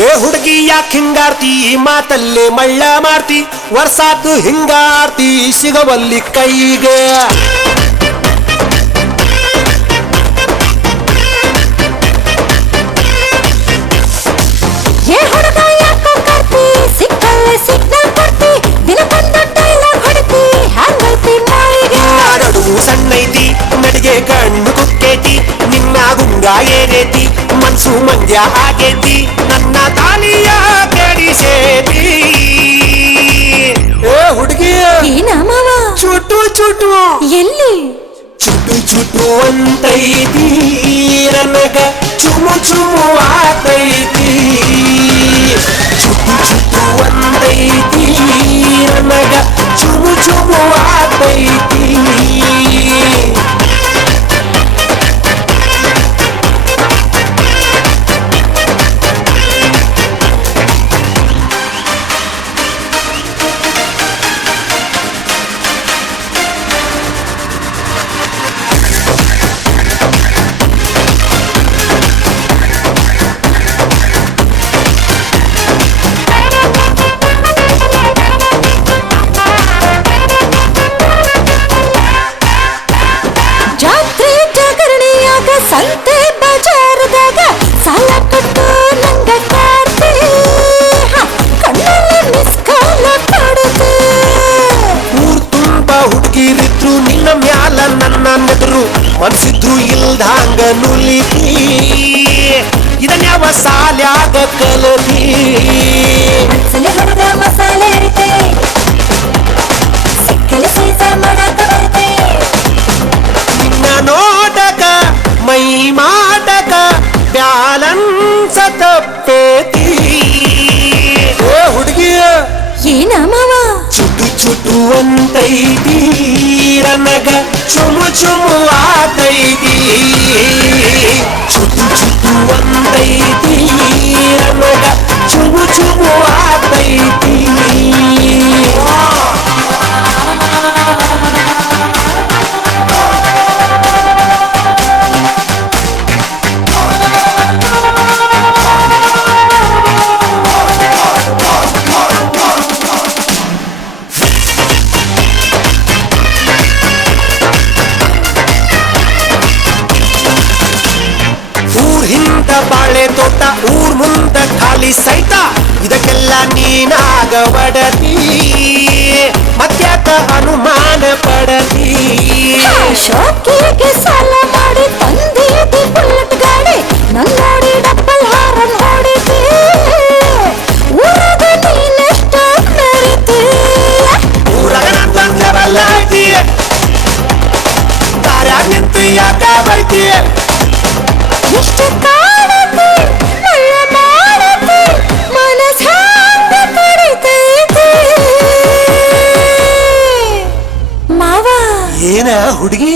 ಏ ಹುಡುಗಿ ಯಾಕೆ ಹಿಂಗಾರ್ತಿ ಈ ಮಾತಲ್ಲೇ ಮಳ್ಳ ಮಾಡ್ತಿ ವರ್ಷಾತು ಹಿಂಗಾರ್ತಿ ಸಿಗವಲ್ಲಿ ಕೈಗೆ ಏ ಹುಡುಗ ಯಾಕೋ ಕರ್ತಿ ಸಿಕ್ಕಲ್ಲೇ ಸಿಗ್ನಲ್ ಕೊಡ್ತಿ ದಿನಕ್ಕೊಂದು ಡೈಲಾಗ್ ಹೊಡಿತಿ ಹ್ಯಾಂಗೈತಿ ನಾಯಿಗೆ ನಡುವು ಸಣ್ಣೈತಿ ನಡಿಗೆ ಕಣ್ಣು ಕುಕ್ಕೈತಿ ನಿನ್ನ ಗುಂಗ ಏನೇತಿ ಮನ್ಸು ಮಂದ್ಯ ಆಗೇತಿ ನನ್ನ ತಾಲಿಯ ಕೆಡಿಸೇತಿ ಏ ಹುಡುಗಿ. ಏನ ಮಾವ? ಚುಟು ಚುಟು. ಎಲ್ಲಿ? ಚುಟು ಚುಟು ಅಂತೈತಿ ನನಗ ಚುಮು ಚುಮು ಆತೈತಿ ಮನ್ಸಿದ್ರು ಇಲ್ದಂಗ ನುಲಿತಿ. ಇದನ್ಯಾವ ಸಾಲ್ಯಾಗ ಕಲತಿ ನಿನ್ನ ನೋಟಕ ಮೈ ಮಾಡಕ ಬ್ಯಾಲನ್ಸ ತಪ್ಪೇತಿ ಚುಟು ಚುಟು ಅಂತೈತಿ ನನಗ ಚುಮು ಚುಮು ಆತೈತಿ ಊರ್ ಹಿಂದ ಬಾಳೆ ತೋಟ ಊರ್ ಮುಂದ ಖಾಲಿ ಸೈತ ಇದಕ್ಕೆಲ್ಲ ನೀನಾಗ ಬಡತಿ ಮತ್ಯಾತ ಅನುಮಾನ ಪಡತಿ. ಸಾಲ ಮಾಡಿ ತಂದಿದಿ ಬುಲೆಟ್ ಹುಡುಗಿ